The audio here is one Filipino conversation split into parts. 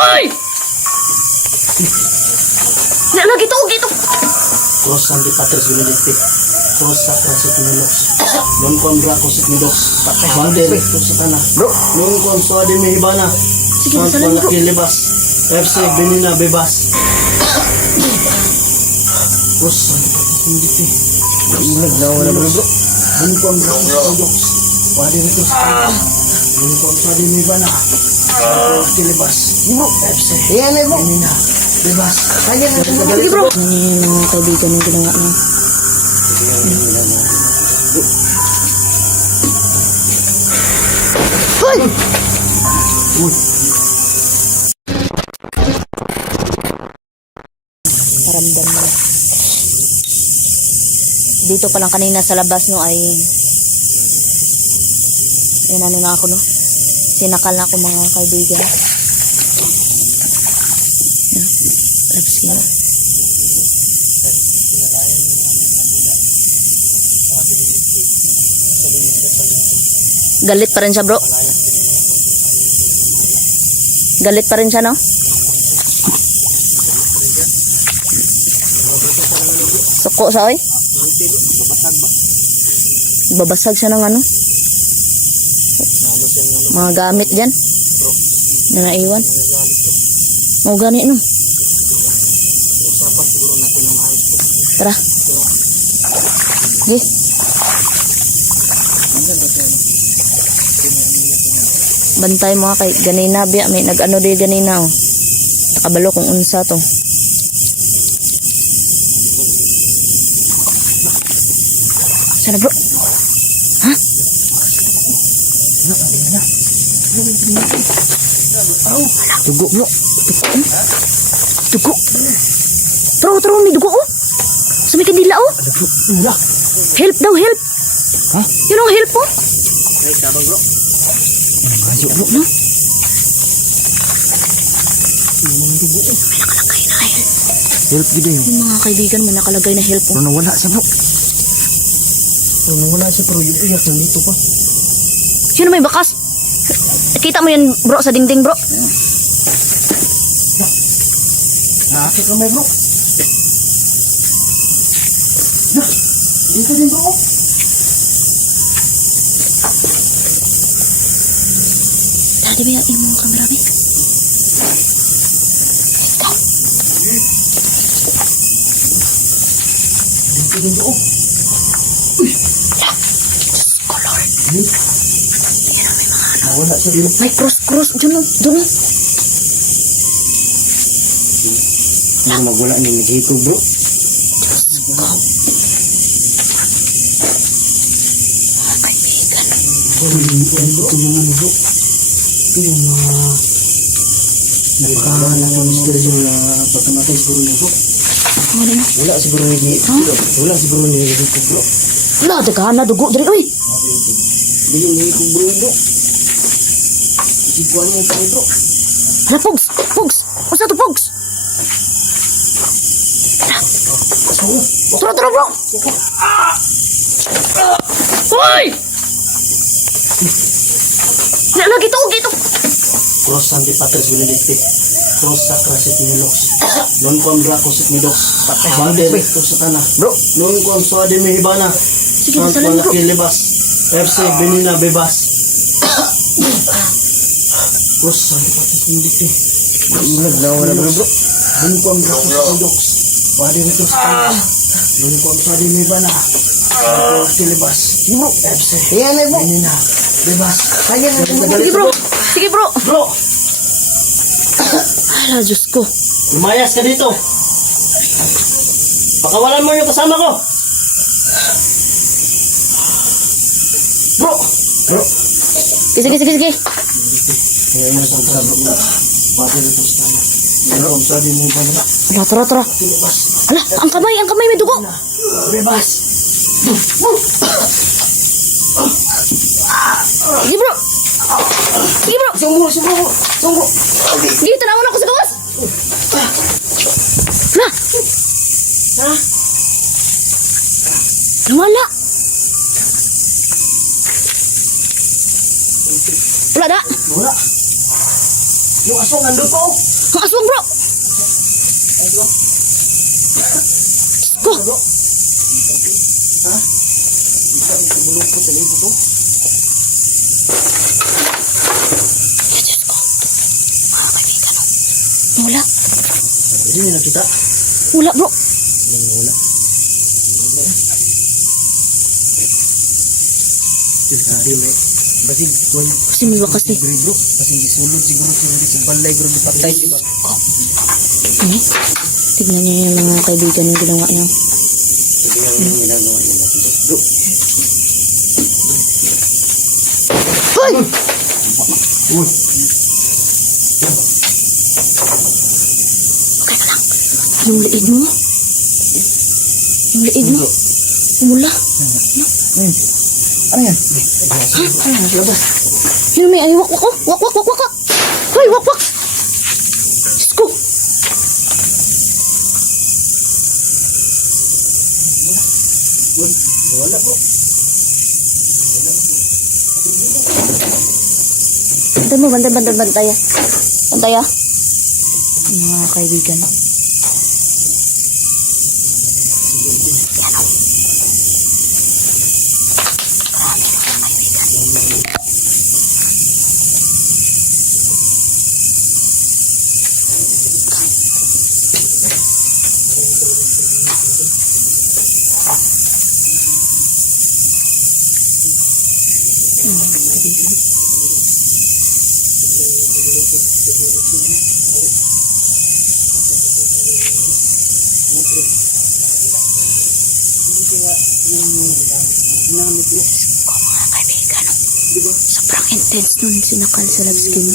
Hoy! Na lagi to, gito. Cross Santi Patres Benedicti. Cross Sacra Sitinilox. Non kon Braco Sitnidox. Bande to sa tana. Bro. Non kon Suade Mihibana. Sige, San masalan, bro. Libas. FC Benina Bebas. Cross Santi Patres Benedicti. Naglawa na bro. Non kon Braco Sitnidox. Wade to sa tana. Non kon Suade Mihibana. Kilibas. Bro. FC. Yan na bro. Benina Bebas. Kaya na. Sige bro. Mga kaibigan yung ginawa na. Hoy! Uy. Paramdam mo na. Dito pa lang kanina sa labas no ay ano na ako no. Sinakal na ako mga kaibigan. Labs yun. Galit pa rin siya bro. Galit pa rin siya no. Suko sa oy. Babasag siya ng ano. Mga gamit dyan. Na naiwan. Mau gani no. Tara. Yes. Bantay mo kay ganina biya may nag-ano di ganina oh. Nakabalo kung unsa to. Sana bro. Ha? Dugo bro. Dugo. Tro may dugo oh. Sa may kandila oh. Help daw, help. Ha? Yun ang help po. Ay, sabang bro. Ayo bro no. May nakalagay na help. Help gid yun. Yung mga kaibigan may nakalagay na help po. Pero nawala siya bro. Pero nawala siya pero yung iyak nandito pa. Sino may bakas? Kita mo yan bro sa dingding bro. Nakakit na may bro. Dito din bro. Dati ba yung mga kamera ba? Dito din bro. Color. Yan ang may mga ano. Nawala siya dito. May cross. Diyan o. Ano magwala niya naghito bro. Ito yung ano bro. Ito yung mga napakahanap ng misteryo na pagkamatay siguro niya bro. Ano na? Wala siguro niya dito. Wala siguro niya dito bro. Wala, dagahan na dugo. Dari, uy. Hindi yung dito bro. Isipuan niya tayo bro. Hala, Pogs. Masa to, Pogs? Tara, bro. Hoy! Lagi to, gito. Cross Santi Patres Benedicti. Cross Sacra Sitinilox. Non kon Braco Sitnidox. Bande to sa tana. Bro. Non kon Suade Mihibana. Sige, San masalan, bro. Libas. FC Benina Bebas. Cross Santi Patres Benedicti. Naglawa na bro. Non kon Braco Sitnidox. Bande to sa tana. Non kon Suade Mihibana. Libas. Bro. FC. Yan na bro. Benina Bebas. Kaya na. Sige bro. Bro, Hala, Diyos ko. lumayas ka dito. Pakawalan mo yung kasama ko. Bro. Sige. Ayan mo sa bro. Bakit dito sa tama? Meron sabi mo ba na? Hala, tara. Bebas. Hala, ang kamay may dugo. Bebas. Sige bro. Sungguh. Sige, tanawan ako sa gawas. Hala. Ha? Nawala. Wala da. Wala. Yung aswang nandun pa oh. Ang aswang bro! Ko! Bro. Ha? Bisa bulupot sa libo to. Diyos ko. Mga kaibigan oh. Wala. Hindi na nakita. Wala bro. Wala. Sabi may basig kuan Kasi may wakas eh. bro. Basig sulod siguro sa balay bro dipatay di ba? Ko. Ano? Tignan niyo yung mga kaibigan yung ginawa niya. Hindi yung ginagawa nila. Bro. Hoy! Uy. Okay ka lang. Yung liig mo. Yung liig mo. Mula. Ano yan? Labas. Yun may ay wakwak ko. Wakwak. Hoy, wakwak. Diyos ko. Wala bro. Bantay mo, bantay ah. Bantay ah. Mga kaibigan. Yan o. Marami mga kaibigan. Mga kaibigan. Ko mga kaibigan. Sobrang intense nun sinakal sa lagskin.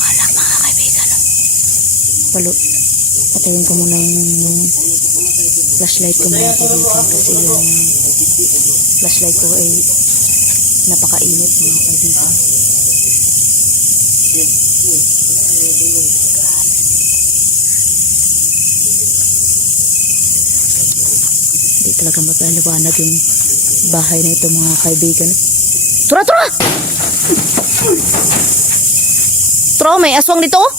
Wala mga kaibigan. Palo. Patayin ko muna yung flashlight ko mga kaibigan kasi yung flashlight ko ay napakainit mga kaibigan. Hindi talaga maglaliwanag yung bahay na ito mga kaibigan. Tura! Tura, may aswang dito oh.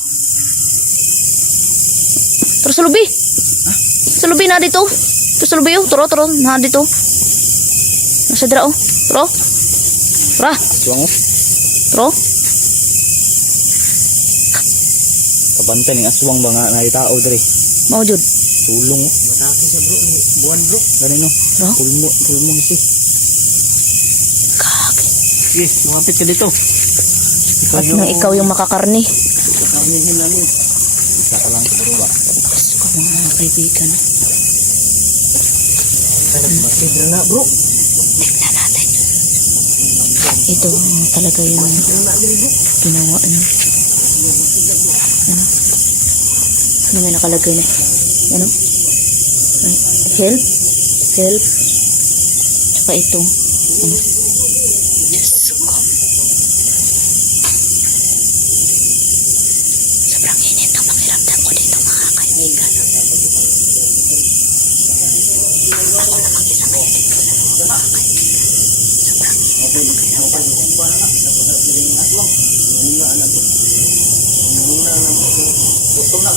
Tura sa lubi. Sa lubi na dito. Tura sa lubi oh. Tura na dito. Nasa dira oh. Tura. Aswang oh. Tura. Kabantay ng aswang ba nga na tao dre. Mau jud. Sulong oh. Matake siya bro. Buwan bro. Ganun oh. Tura. Pulmo si. Kaki. Yes, lumapit ka dito. At nang ikaw yung makakarni. Karnihin namin. Isa ka lang siguro ba? Diyos ko mga kaibigan. Matibra na bro. Tignan natin. Ito talaga yung ginawa ano. Ano may nakalagay na? Ano? Help. Tsaka ito. Ano? Diyos ko. Sobrang init ang pakiramdam ko dito mga kaibigan. Ako na mag-isa ngayon dito sa mga kaibigan. Sobrang init ang pakiramdam.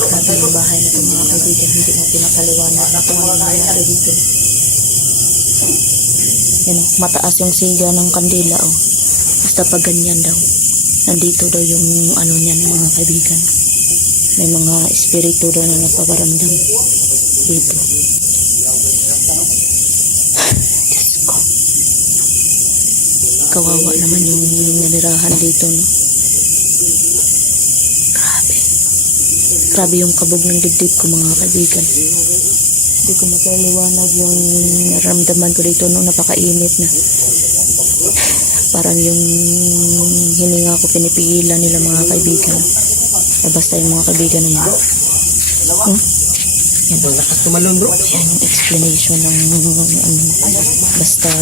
Grabe yung bahay na ito mga kaibigan. Hindi mo pinakaliwanag na kung ano nangyari dito. Yan o, mataas yung siga ng kandila o. Basta pag ganyan daw. Nandito daw yung ano niyan mga kaibigan. May mga espiritu daw na nagpaparamdam dito. Diyos ko. Kawawa naman yung nanirahan dito no. Grabe yung kabog ng dibdib ko mga kaibigan. Hindi ko makaliwanag yung naramdaman ko dito no, napakainit na. Parang yung hininga ko pinipigilan nila mga kaibigan. Basta yung mga kaibigan na yan. Yan. Lakas tumalon bro. Yan yung explanation ng basta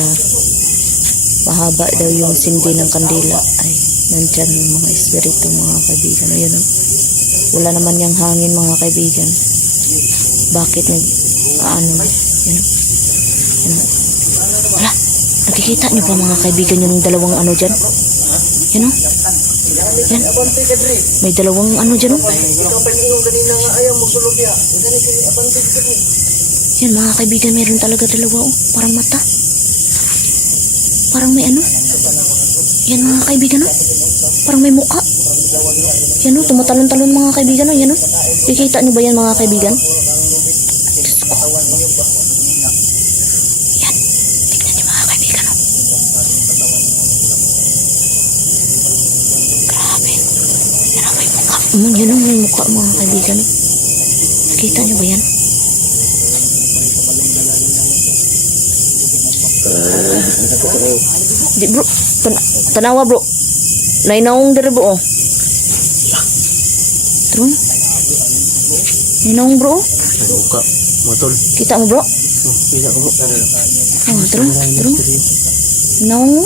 mahaba daw yung sindi ng kandila ay nandyan yung mga espiritu mga kaibigan. Ayun o. Wala naman yung hangin mga kaibigan. Bakit nag ano? Yan o. Nakikita niyo pa mga kaibigan yung dalawang ano dyan? Yan o. Yan. May dalawang ano dyan o. Yan mga kaibigan, meron talaga dalawa o. Parang mata. Parang may ano. Yan mga kaibigan o. Parang may muka. Yan o, tumatalon-talon mga kaibigan o. Yan o. Kikita niyo ba yan mga kaibigan? Diyos ko. Yan. Tignan niyo mga kaibigan o. Grabe. Yan o, may muka. Yan o, may muka mga kaibigan o. Nakita niyo ba yan? Di bro, tanawa bro. Nainawong diri bro. Tro. Nainawong bro. Buka. Motol. Kita mo bro? Bisa ko bro. Oh, tro. Nainawong mo?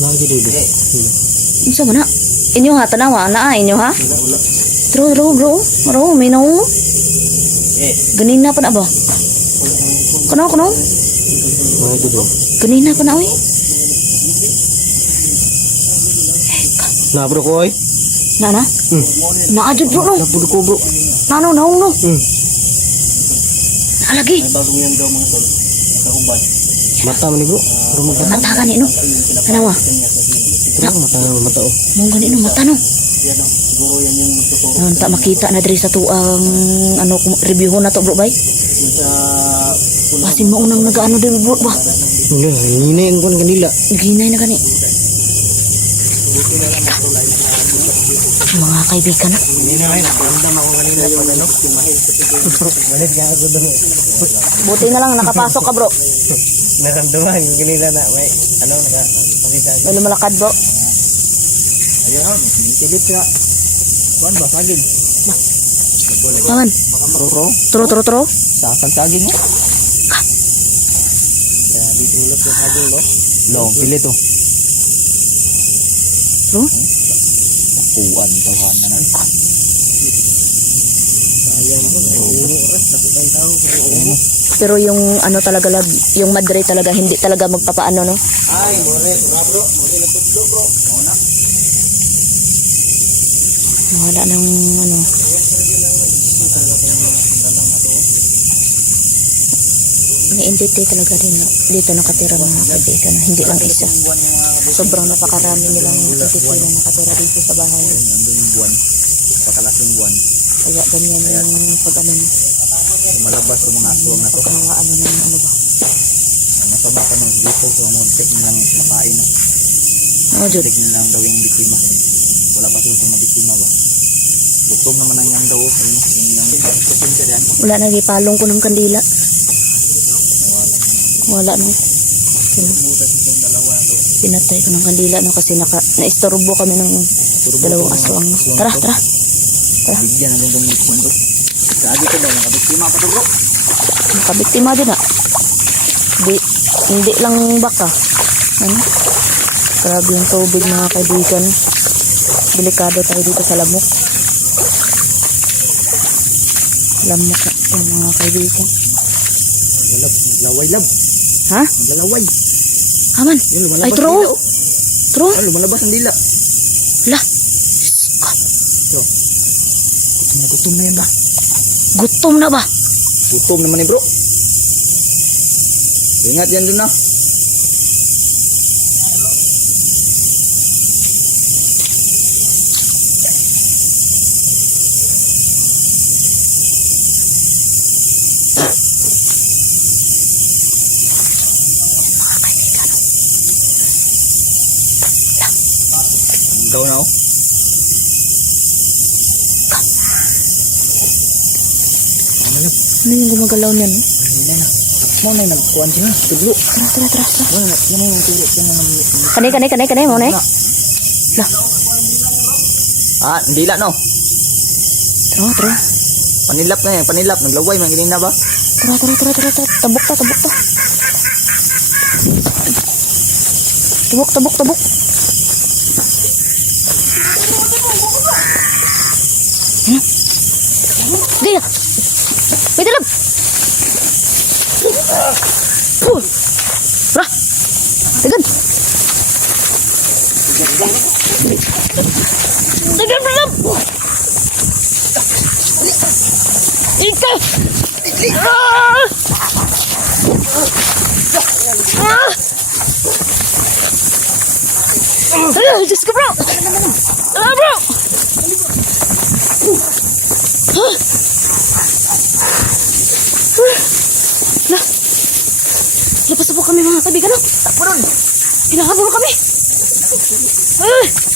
Lagi dito. Unsa man na? Inyo ha, tanawa na inyo ha? Tro bro. Maro, may nawong mo? Ganina pa na ba? Kuno. Mga ito doon. Ganina pa na oy. Na bro ko ay. Na. Naadjud bro no. Labud ko bro. Nano no. Nalagi. Mata man ni bro. Bro magmata. Mata gani no. Tanawa. Mata oh. Mo gani no mata no. Tak makita na diri sa tuang ano review na to bro bay. Pasin mo unang nagaano din bro ba. Hinayin ko kanila. Ginay na gani. Mga kaibigan na. Nakamdam ako kanina pag ano. Malit ka ako doon. Buti na lang nakapasok ka bro. Nakamdaman ko kanina na may ano nakapakita. May lumalakad bro. Ayun oh. Kilit ka. Kuan ba saging? Paman. Turo. Saan saging mo? Ya, ditulot sa saging mo. Lo, pilit oh. Bro? Kuan tawanan na. Pero yung ano talaga yung Madre talaga hindi talaga magpapaano no. Ay, more bro. More na tudlo bro. Una. Wala nang ano. May entity talaga din no? Dito nakatira mga kaibigan na hindi lang isa. Sobrang napakarami nilang entity na nakatira dito sa bahay. Ang buwan. Pakalaking buwan. Kaya ganyan yung pag ano Malabas sa mga aswang na to. ano na ano ba. Ano pa ba kanong dito sa mga tek nilang napain no? Oh, Jud. Tek nilang gawing biktima. Wala pa sa mga biktima ba? Gutom naman ang yang daw. Ayun no? Yung pasensya diyan. Wala nagipalong ko ng kandila. Wala no. Butas itong dalawa na to. Pinatay ko ng kandila no kasi naistorbo kami ng dalawang aswang. Tara. Bigyan na rin itong mikson to. Sabi ko ba, nakabiktima pa to bro. Nakabiktima din hindi lang baka. Ano? Grabe yung tubig mga kaibigan. Delikado tayo dito sa lamok. Lamok na yan mga kaibigan. Naglaway lab. Ha? Naglalaway. Haman. Yun, lumalabas Ay, true. ang dila, oh. True. Ano, lumalabas ang dila. La. So, gutom na yan ba? Gutom na ba? Gutom naman eh bro. Ingat yan dun na. Mga kaibigan. Ikaw na oh. Ano yung gumagalaw niyan? Hindi na. Mo na nagkuhan siya. Tudlo. Tara. Wala, yan yung turo. Yan yung... Kanay mo na eh. La. Ah, dila no. Tara. Panilap na yan, panilap. Naglaway, magiling na ba? Tara. Tabok ta. Tabok. Gaya. May dalab. Ra. Tagan! Tagan, Bram! Ika! Ah! Ah! Ay, Diyos ko, bro! Ah, bro! Ah! Lapas na po kami mga kaibigan. Takbo nun. Hinahabol kami. Ah!